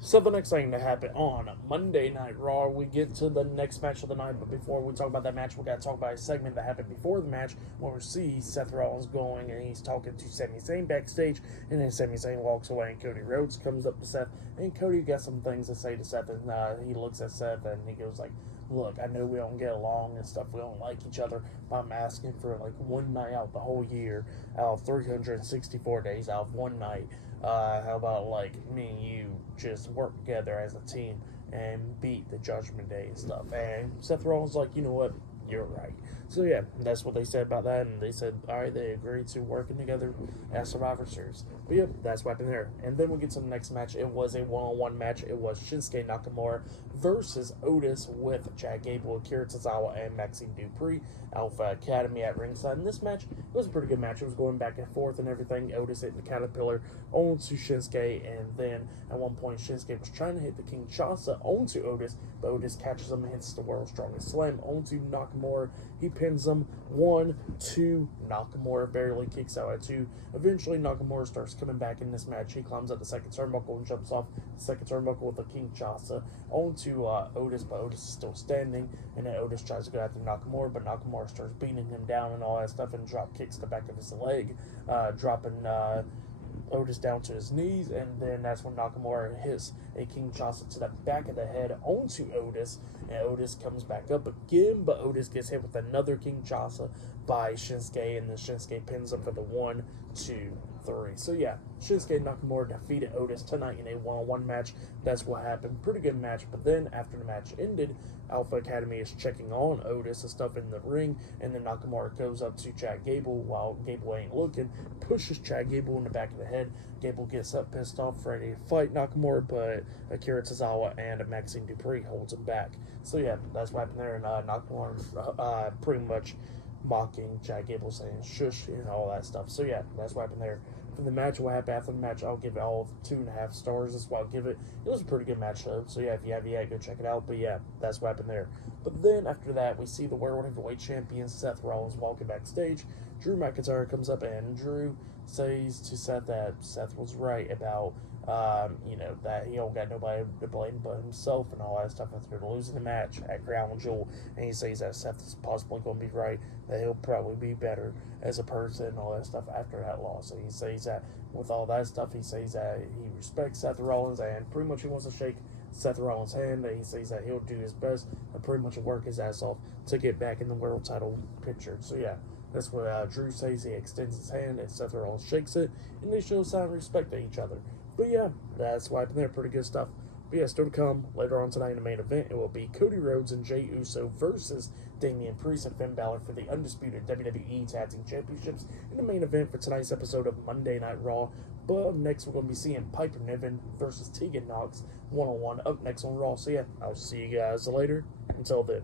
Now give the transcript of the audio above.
So the next thing to happen on Monday Night Raw, we get to the next match of the night. But before we talk about that match, we got to talk about a segment that happened before the match, where we see Seth Rollins going and he's talking to Sami Zayn backstage, and then Sami Zayn walks away, and Cody Rhodes comes up to Seth, and Cody got some things to say to Seth, and he looks at Seth and he goes like, "Look, I know we don't get along and stuff, we don't like each other, but I'm asking for like one night out the whole year, out of 364 days, out of one night. How about like me and you just work together as a team and beat the Judgment Day and stuff?" And Seth Rollins like, "You know what? You're right." So yeah, that's what they said about that, and they said, all right, they agreed to working together at Survivor Series. But yeah, that's what happened there. And then we get to the next match. It was a one-on-one match. It was Shinsuke Nakamura versus Otis with Chad Gable, Akira Tozawa, and Maxxine Dupri, Alpha Academy at ringside. In this match, it was a pretty good match. It was going back and forth and everything. Otis hit the Caterpillar onto Shinsuke, and then at one point Shinsuke was trying to hit the Kinshasa onto Otis, but Otis catches him and hits the World's Strongest Slam onto Nakamura. He pins him 1, 2. Nakamura barely kicks out at 2. Eventually, Nakamura starts coming back in this match. He climbs up the second turnbuckle and jumps off the second turnbuckle with a Kinshasa onto Otis, but Otis is still standing. And then Otis tries to go after Nakamura, but Nakamura starts beating him down and all that stuff, and drop kicks the back of his leg, dropping Otis down to his knees, and then that's when Nakamura hits a Kinshasa to the back of the head onto Otis, and Otis comes back up again, but Otis gets hit with another Kinshasa by Shinsuke, and then Shinsuke pins him for the 1, 2, 3. So yeah, Shinsuke Nakamura defeated Otis tonight in a one-on-one match. That's what happened. Pretty good match. But then after the match ended, Alpha Academy is checking on Otis and stuff in the ring, and then Nakamura goes up to Chad Gable while Gable ain't looking, pushes Chad Gable in the back of the head. Gable gets up pissed off, ready to fight Nakamura, but Akira Tozawa and Maxxine Dupri holds him back. So yeah, that's what happened there, and Nakamura pretty much mocking Chad Gable, saying shush and all that stuff. So yeah, that's what happened there. For the match, what happened after the match, I'll give it all 2.5 stars. That's what I'll give it. It was a pretty good match though. So yeah, if you have yet, go check it out. But yeah, that's what happened there. But then after that, we see the World Heavyweight Champion Seth Rollins walking backstage. Drew McIntyre comes up, and Drew says to Seth that Seth was right about that he don't got nobody to blame but himself and all that stuff after losing the match at Crown Jewel. And he says that Seth is possibly going to be right, that he'll probably be better as a person and all that stuff after that loss. And he says that with all that stuff, he says that he respects Seth Rollins, and pretty much he wants to shake Seth Rollins' hand, and he says that he'll do his best and pretty much work his ass off to get back in the world title picture. So yeah, that's what Drew says. He extends his hand, and Seth Rollins shakes it, and they show sign of respect to each other. But yeah, that's what happened there. Pretty good stuff. But yeah, still to come later on tonight in the main event, it will be Cody Rhodes and Jey Uso versus Damian Priest and Finn Balor for the undisputed WWE Tag Team Championships in the main event for tonight's episode of Monday Night Raw. But next, we're going to be seeing Piper Niven versus Tegan Knox one-on-one up next on Raw. So yeah, I'll see you guys later. Until then.